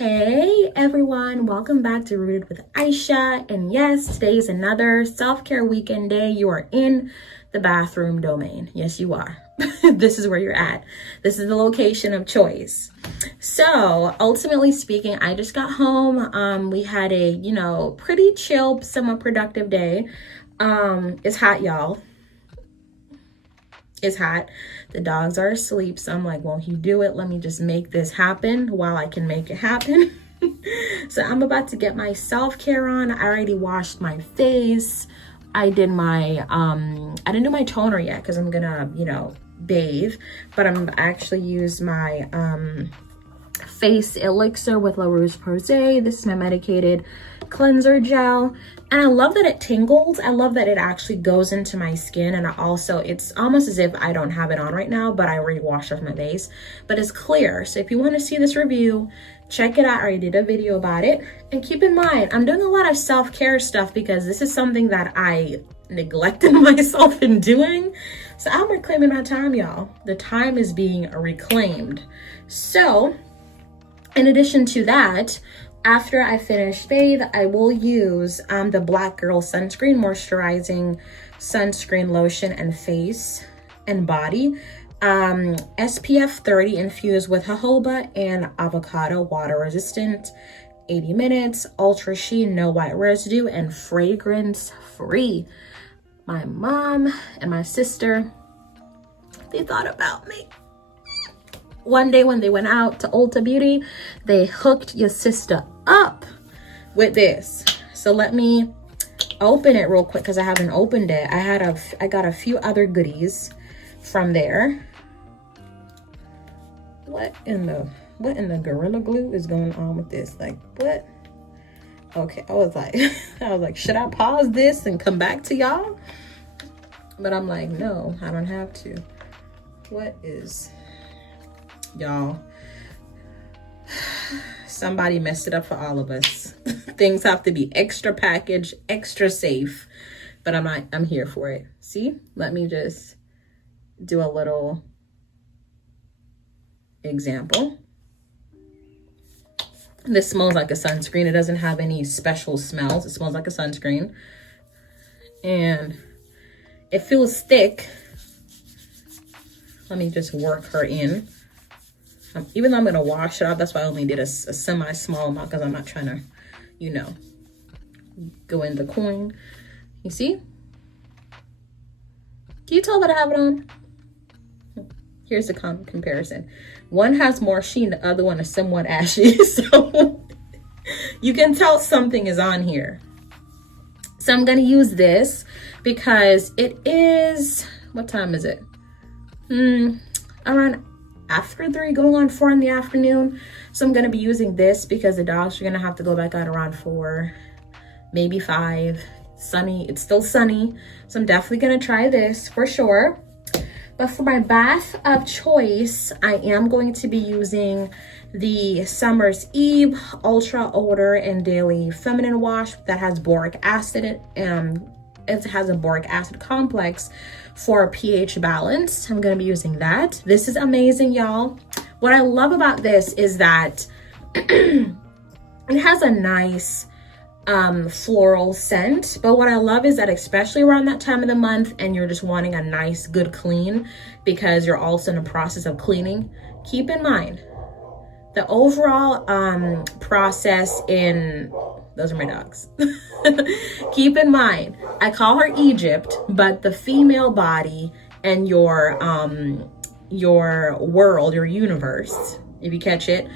Hey everyone, welcome back to Rooted with Aiysha. And yes, today is another self-care weekend day. You are in the bathroom domain. Yes, you are. This is where you're at. This is the location of choice. So ultimately speaking, I just got home. We had a, pretty chill, somewhat productive day. It's hot, y'all. It's hot. The dogs are asleep, so I'm like, won't you do it? Let me just make this happen while I can make it happen. So I'm about to get my self-care on. I already washed my face. I did my I didn't do my toner yet because I'm gonna bathe, but I'm actually use my face elixir with Roche-Posay. This is my medicated cleanser gel, and I love that it tingles. I love that it actually goes into my skin, and also it's almost as if I don't have it on right now, but I already washed off my base, but it's clear. So if you want to see this review, check it out. I already did a video about it. And keep in mind, I'm doing a lot of self-care stuff because this is something that I neglected myself in doing. So I'm reclaiming my time, y'all. The time is being reclaimed. So in addition to that, after I finish bathe, I will use the Black Girl Sunscreen Moisturizing Sunscreen Lotion and Face and Body. SPF 30 infused with jojoba and avocado, water resistant, 80 minutes, ultra sheen, no white residue, and fragrance free. My mom and my sister, they thought about me. One day when they went out to Ulta Beauty, they hooked your sister up with this. So let me open it real quick because I haven't opened it. I got a few other goodies from there. What in the Gorilla Glue is going on with this? Like, what? Okay, I was like, should I pause this and come back to y'all? But I'm like, no, I don't have to. What is... Y'all, somebody messed it up for all of us. Things have to be extra packaged, extra safe, but I'm here for it. See, let me just do a little example. This smells like a sunscreen. It doesn't have any special smells. It smells like a sunscreen, and it feels thick. Let me just work her in. Even though I'm gonna wash it off, that's why I only did a semi-small amount, because I'm not trying to, go in the coin. You see? Can you tell that I have it on? Here's the comparison. One has more sheen, the other one is somewhat ashy. So you can tell something is on here. So I'm gonna use this because it is, what time is it? Around after 3, going on 4 in the afternoon. So I'm gonna be using this because the dogs are gonna have to go back out around 4, maybe 5. Sunny, it's still sunny, so I'm definitely gonna try this for sure. But for my bath of choice, I am going to be using the Summer's Eve Ultra Odor and Daily Feminine Wash that has boric acid, it has a boric acid complex for pH balance. I'm gonna be using that. This is amazing, y'all. What I love about this is that it has a nice floral scent, but what I love is that, especially around that time of the month and you're just wanting a nice good clean because you're also in the process of cleaning, keep in mind the overall process in... Those are my dogs. Keep in mind, I call her Egypt, but the female body and your world, your universe, if you catch it,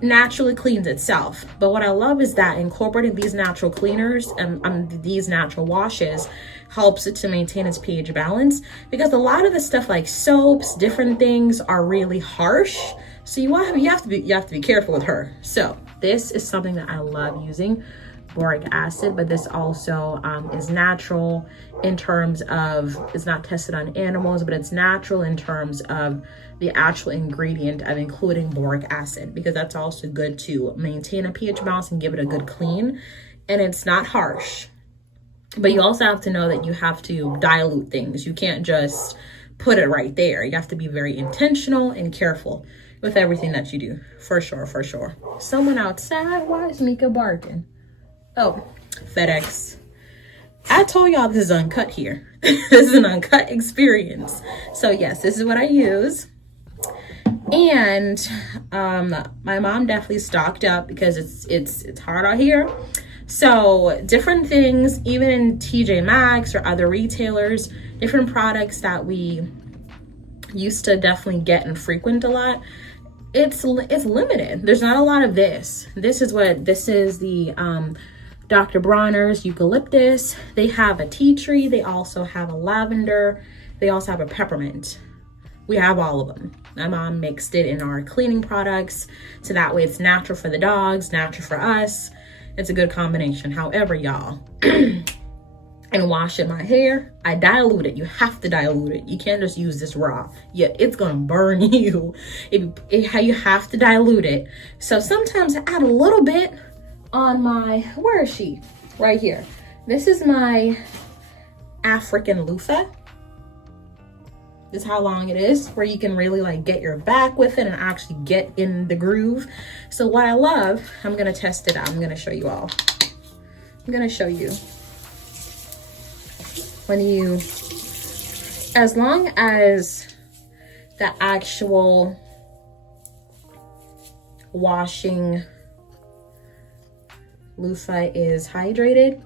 naturally cleans itself. But what I love is that incorporating these natural cleaners and these natural washes helps it to maintain its pH balance, because a lot of the stuff like soaps, different things are really harsh. So you have to be careful with her. So this is something that I love using, boric acid, but this also is natural in terms of, it's not tested on animals, but it's natural in terms of the actual ingredient of including boric acid, because that's also good to maintain a pH balance and give it a good clean. And it's not harsh, but you also have to know that you have to dilute things. You can't just put it right there. You have to be very intentional and careful. with everything that you do. For sure, for sure. Someone outside, why is Mika barking? Oh, FedEx. I told y'all this is uncut here. This is an uncut experience. So yes, this is what I use. And my mom definitely stocked up because it's hard out here. So different things, even in TJ Maxx or other retailers, different products that we used to definitely get and frequent a lot, it's limited. There's not a lot of this. This is the Dr. Bronner's eucalyptus. They have a tea tree. They also have a lavender. They also have a peppermint. We have all of them. My mom mixed it in our cleaning products, so that way it's natural for the dogs, natural for us. It's a good combination. However, y'all, and washing my hair, I dilute it. You have to dilute it. You can't just use this raw. Yeah, it's gonna burn you. You have to dilute it. So sometimes I add a little bit on my, where is she? Right here. This is my African loofah. This is how long it is, where you can really like get your back with it and actually get in the groove. So what I love, I'm gonna test it out. I'm gonna show you all. I'm gonna show you. When you, as long as the actual washing loofah is hydrated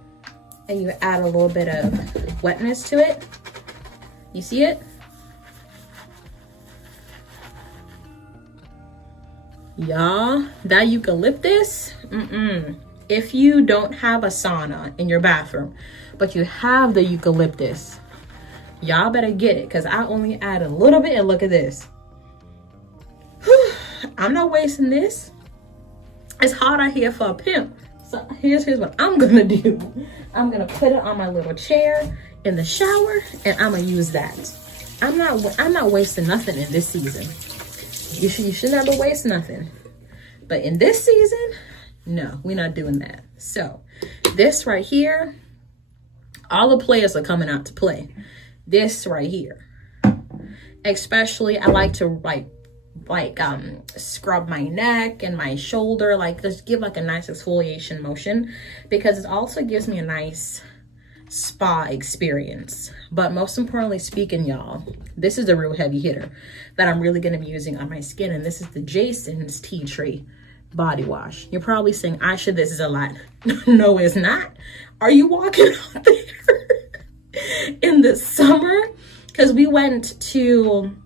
and you add a little bit of wetness to it, you see it? Y'all, that eucalyptus, if you don't have a sauna in your bathroom, but you have the eucalyptus, y'all better get it, because I only add a little bit, and look at this. Whew, I'm not wasting this. It's hot out here for a pimp. So here's what I'm gonna do. I'm gonna put it on my little chair in the shower, and I'm gonna use that. I'm not wasting nothing in this season. You should never waste nothing. But in this season, no, we're not doing that. So this right here, all the players are coming out to play. This right here, especially, I like to scrub my neck and my shoulder, like just give like a nice exfoliation motion, because it also gives me a nice spa experience. But most importantly speaking, y'all, this is a real heavy hitter that I'm really going to be using on my skin, and this is the Jason's Tea Tree body wash. You're probably saying, Aiysha, this is a lot. No, it's not. Are you walking out there in the summer? Because we went to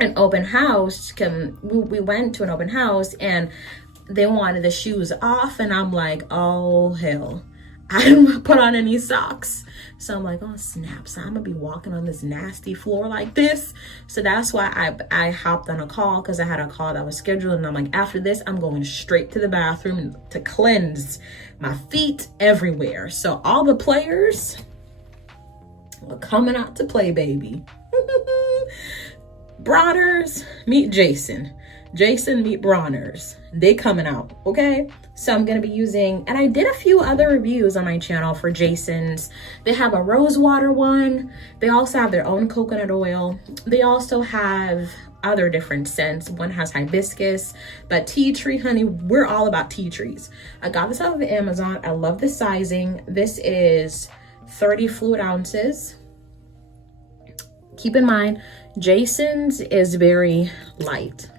an open house. We went to an open house and they wanted the shoes off, and I'm like, oh hell, I didn't put on any socks. So I'm like, oh snap, so I'm gonna be walking on this nasty floor like this. So that's why I hopped on a call, because I had a call that was scheduled, and I'm like, after this I'm going straight to the bathroom to cleanse my feet everywhere. So all the players are coming out to play, baby. Bronners meet Jason. Jason meet Bronners. They coming out, okay? So I'm gonna be using, and I did a few other reviews on my channel for Jason's. They have a rose water one. They also have their own coconut oil. They also have other different scents. One has hibiscus, but tea tree, honey, we're all about tea trees. I got this out of Amazon. I love the sizing. This is 30 fluid ounces. Keep in mind, Jason's is very light.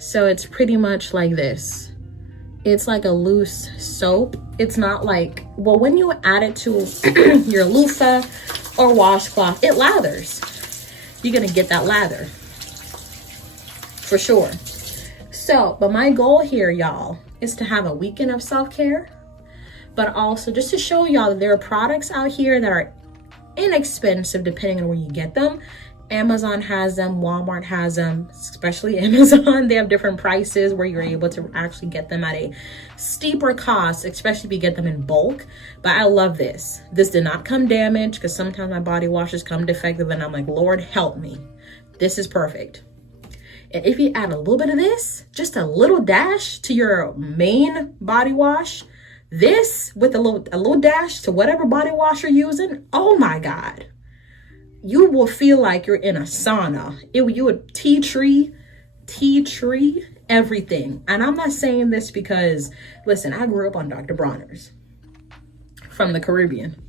So it's pretty much like this. It's like a loose soap. It's not like, well, when you add it to your loofah or washcloth, it lathers. You're gonna get that lather for sure. So, but my goal here, y'all, is to have a weekend of self-care, but also just to show y'all that there are products out here that are inexpensive depending on where you get them. Amazon has them, Walmart has them, especially Amazon. They have different prices where you're able to actually get them at a steeper cost, especially if you get them in bulk. But I love this. This did not come damaged, because sometimes my body washes come defective and I'm like, Lord help me. This is perfect. And if you add a little bit of this, just a little dash to your main body wash, this with a little dash to whatever body wash you're using, oh my God. You will feel like you're in a sauna. You would tea tree tea tree, everything. And I'm not saying this because, listen, I grew up on Dr. Bronner's from the Caribbean.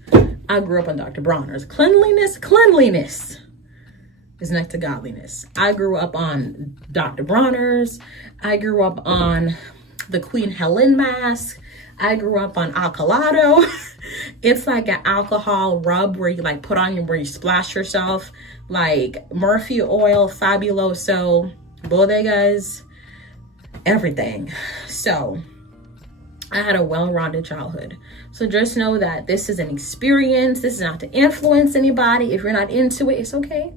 I grew up on Dr. Bronner's. Cleanliness is next to godliness. I grew up on Dr. Bronner's. I grew up on the Queen Helen mask. I grew up on Alcalado. It's like an alcohol rub where you like put on where you splash yourself, like Murphy oil, Fabuloso, Bodegas, everything. So I had a well-rounded childhood. So just know that this is an experience. This is not to influence anybody. If you're not into it, it's okay.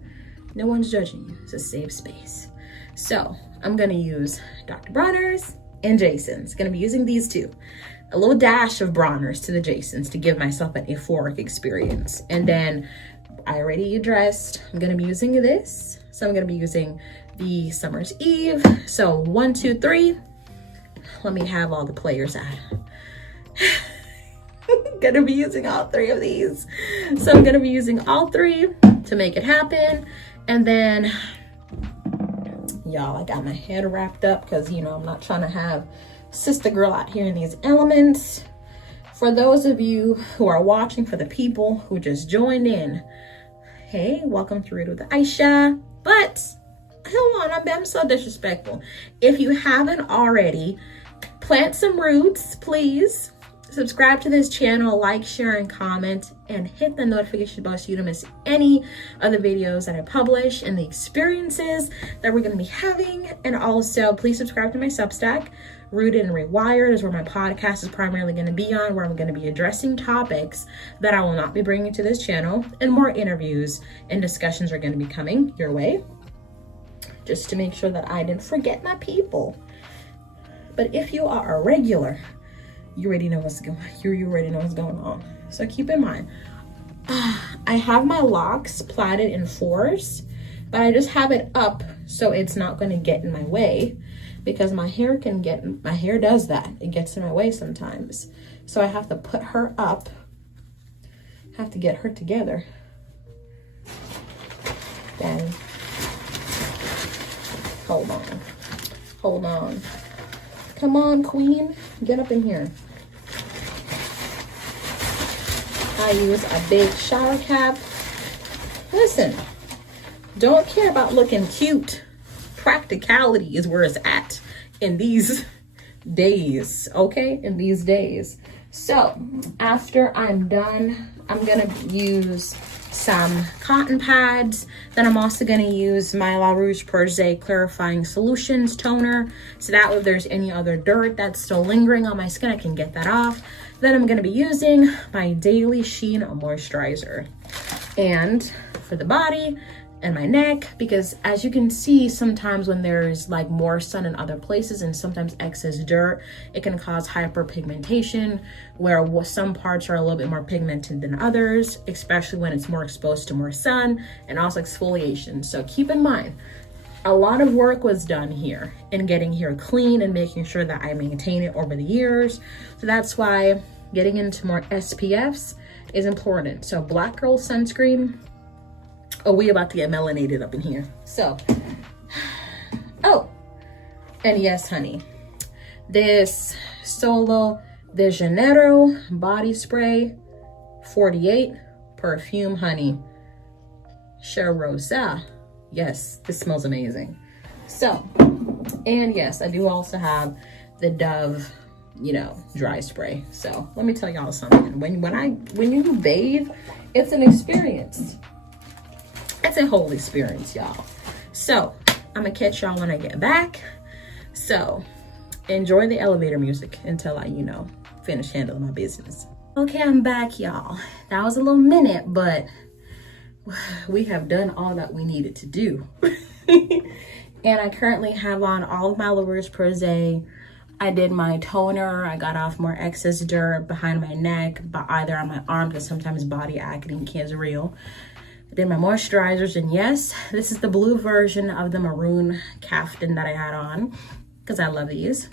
No one's judging you. It's a safe space. So I'm gonna use Dr. Bronner's and Jason's. Gonna be using these two. A little dash of Bronner's to the Jason's to give myself an euphoric experience. And then I already dressed. I'm gonna be using this. So I'm gonna be using the Summer's Eve. So 1, 2, 3. Let me have all the players out. Gonna be using all 3 of these. So I'm gonna be using all 3 to make it happen. And then, y'all, I got my head wrapped up because, you know, I'm not trying to have sister girl out here in these elements. For those of you who are watching, for the people who just joined in, hey, welcome to Read with Aiysha. But hold on, I'm so disrespectful. If you haven't already, plant some roots, please. Subscribe to this channel, like, share, and comment, and hit the notification bell so you don't miss any of the videos that I publish and the experiences that we're going to be having. And also, please subscribe to my Substack. Rooted and Rewired is where my podcast is primarily going to be on, where I'm going to be addressing topics that I will not be bringing to this channel, and more interviews and discussions are going to be coming your way, just to make sure that I didn't forget my people. But if you are a regular, you already know what's going. You already know what's going on. So keep in mind, I have my locks plaited in 4s, but I just have it up so it's not going to get in my way, because my hair does that. It gets in my way sometimes. So I have to put her up. Have to get her together. Then hold on. Come on, queen. Get up in here. I use a big shower cap. Listen, don't care about looking cute. Practicality is where it's at in these days, okay? In these days. So after I'm done, I'm gonna use some cotton pads. Then I'm also gonna use my La Roche-Posay Clarifying Solutions toner, so that way if there's any other dirt that's still lingering on my skin, I can get that off. Then I'm gonna be using my Daily Sheen moisturizer. And for the body and my neck, because as you can see, sometimes when there's like more sun in other places and sometimes excess dirt, it can cause hyperpigmentation, where some parts are a little bit more pigmented than others, especially when it's more exposed to more sun, and also exfoliation. So keep in mind, a lot of work was done here in getting here clean and making sure that I maintain it over the years. So that's why getting into more SPFs is important. So Black Girl Sunscreen. Oh, we about to get melanated up in here. So, oh, and yes, honey, this Solo de Janeiro body spray, 48 perfume, honey, Cher Rosa. Yes, this smells amazing. So, and yes, I do also have the Dove, you know, dry spray. So let me tell y'all something. When you bathe, it's an experience. It's a whole experience, y'all. So I'm gonna catch y'all when I get back. So enjoy the elevator music until I, you know, finish handling my business. Okay, I'm back, y'all. That was a little minute, but we have done all that we needed to do. And I currently have on all of my La Roche-Posay. I did my toner. I got off more excess dirt behind my neck, but either on my arm, because sometimes body acne is real. I did my moisturizers, and yes, this is the blue version of the maroon caftan that I had on, because I love these.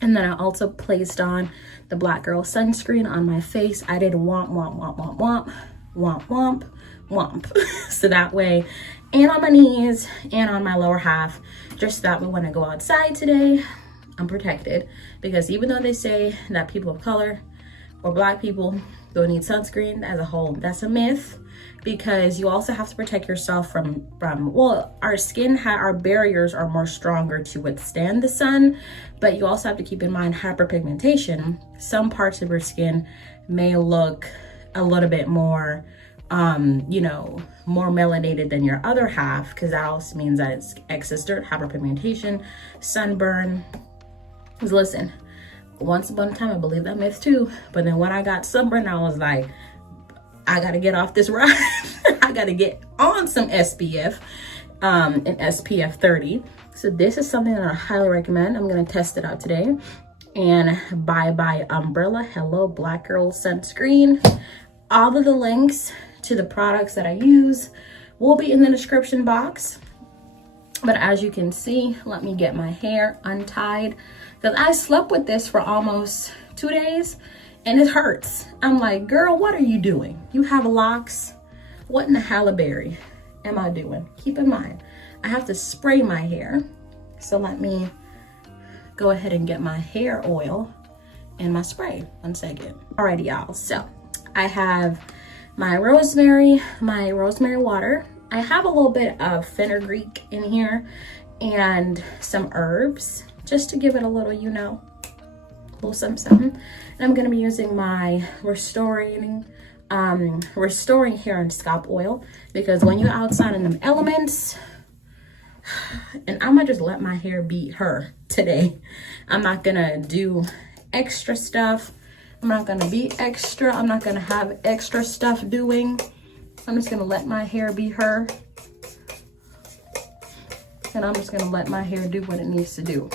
And then I also placed on the Black Girl Sunscreen on my face. I did womp, womp, womp, womp, womp, womp, womp, womp. So that way and on my knees and on my lower half, just that way when I go outside today, I'm protected. Because even though they say that people of color or black people don't need sunscreen as a whole, that's a myth. Because you also have to protect yourself from well, our skin, our barriers are more stronger to withstand the sun, but you also have to keep in mind hyperpigmentation. Some parts of your skin may look a little bit more you know, more melanated than your other half, because that also means that it's excess dirt, hyperpigmentation, sunburn. Because listen, once upon a time I believed that myth too, but then when I got sunburn, I was like, I gotta get off this ride. I gotta get on some SPF, and SPF 30. So this is something that I highly recommend. I'm gonna test it out today. And bye bye umbrella. Hello Black Girl Sunscreen. All of the links to the products that I use will be in the description box. But as you can see, let me get my hair untied, because I slept with this for almost 2 days. And it hurts. I'm like, girl, what are you doing? You have locks? What in the hallaberry am I doing? Keep in mind, I have to spray my hair. So let me go ahead and get my hair oil and my spray. 1 second. Alrighty, y'all. So I have my rosemary water. I have a little bit of fenugreek in here and some herbs just to give it a little, you know, little something. And I'm gonna be using my restoring hair and scalp oil, because when you're outside in them elements, and I'm gonna just let my hair be her today. I'm not gonna do extra stuff. I'm not gonna be extra. I'm not gonna have extra stuff doing. I'm just gonna let my hair be her. And I'm just gonna let my hair do what it needs to do.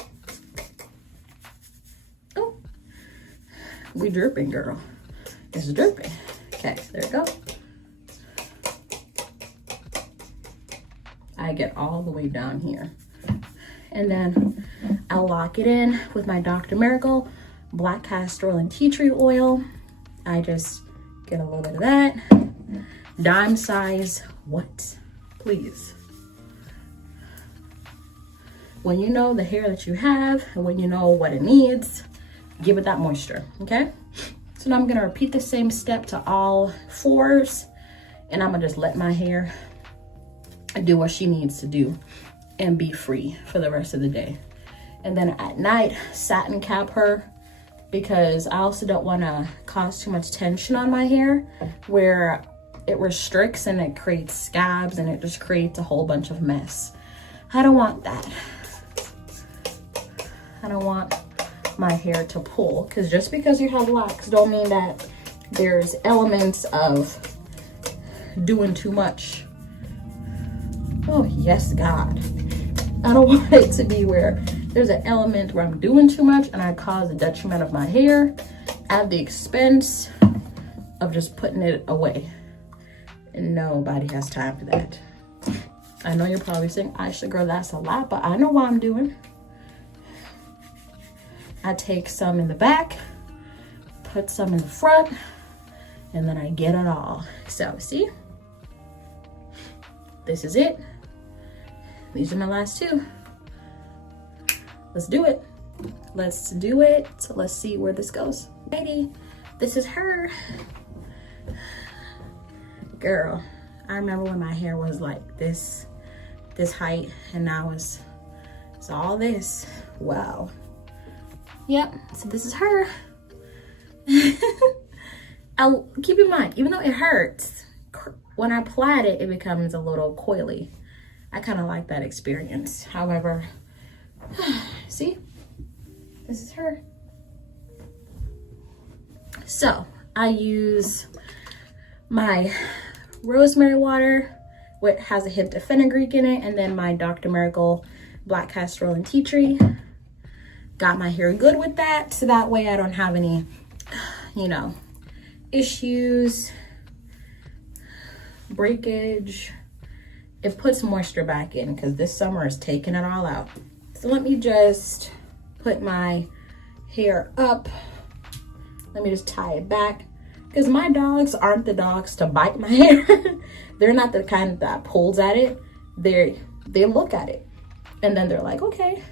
We dripping, girl. It's dripping. Okay, there we go. I get all the way down here. And then I'll lock it in with my Dr. Miracle black castor oil and tea tree oil. I just get a little bit of that. Dime size, what? Please. When you know the hair that you have and when you know what it needs, give it that moisture, okay? So now I'm gonna repeat the same step to all 4s, and I'm gonna just let my hair do what she needs to do and be free for the rest of the day. And then at night, satin cap her, because I also don't wanna cause too much tension on my hair where it restricts and it creates scabs and it just creates a whole bunch of mess. I don't want that. I don't want my hair to pull, because just because you have locks don't mean that there's elements of doing too much. Oh yes, God. I don't want it to be where there's an element where I'm doing too much and I cause a detriment of my hair at the expense of just putting it away. And nobody has time for that. I know you're probably saying, Aiysha, girl, that's a lot, but I know what I'm doing. I take some in the back, put some in the front, and then I get it all. So see, this is it. These are my last 2. Let's do it. Let's do it. So let's see where this goes. Ready? This is her. Girl, I remember when my hair was like this height, and now it's all this. Wow. Yep, so this is her. I'll keep in mind, even though it hurts, when I plait it, it becomes a little coily. I kind of like that experience. However, see, this is her. So I use my rosemary water, which has a hint of fenugreek in it, and then my Dr. Miracle black castor oil and tea tree. Got my hair good with that, so that way I don't have any, you know, issues, breakage. It puts moisture back in, because this summer is taking it all out. So let me just put my hair up. Let me just tie it back, because my dogs aren't the dogs to bite my hair. They're not the kind that pulls at it. they look at it and then they're like, okay,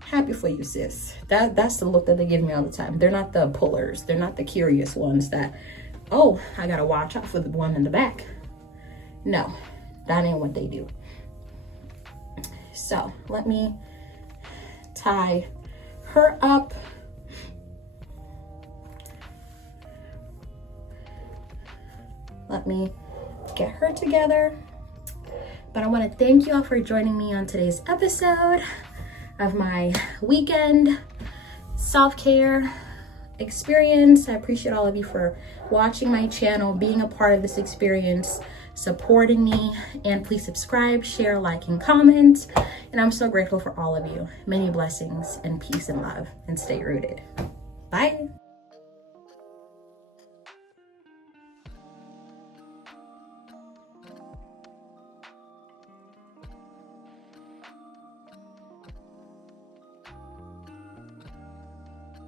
happy for you, sis. That's the look that they give me all the time. They're not the pullers. They're not the curious ones that, oh, I gotta watch out for the one in the back. No, that ain't what they do. So let me tie her up. Let me get her together. But I want to thank you all for joining me on today's episode of my weekend self-care experience. I appreciate all of you for watching my channel, being a part of this experience, supporting me, and please subscribe, share, like, and comment. And I'm so grateful for all of you. Many blessings and peace and love, and stay rooted. Bye.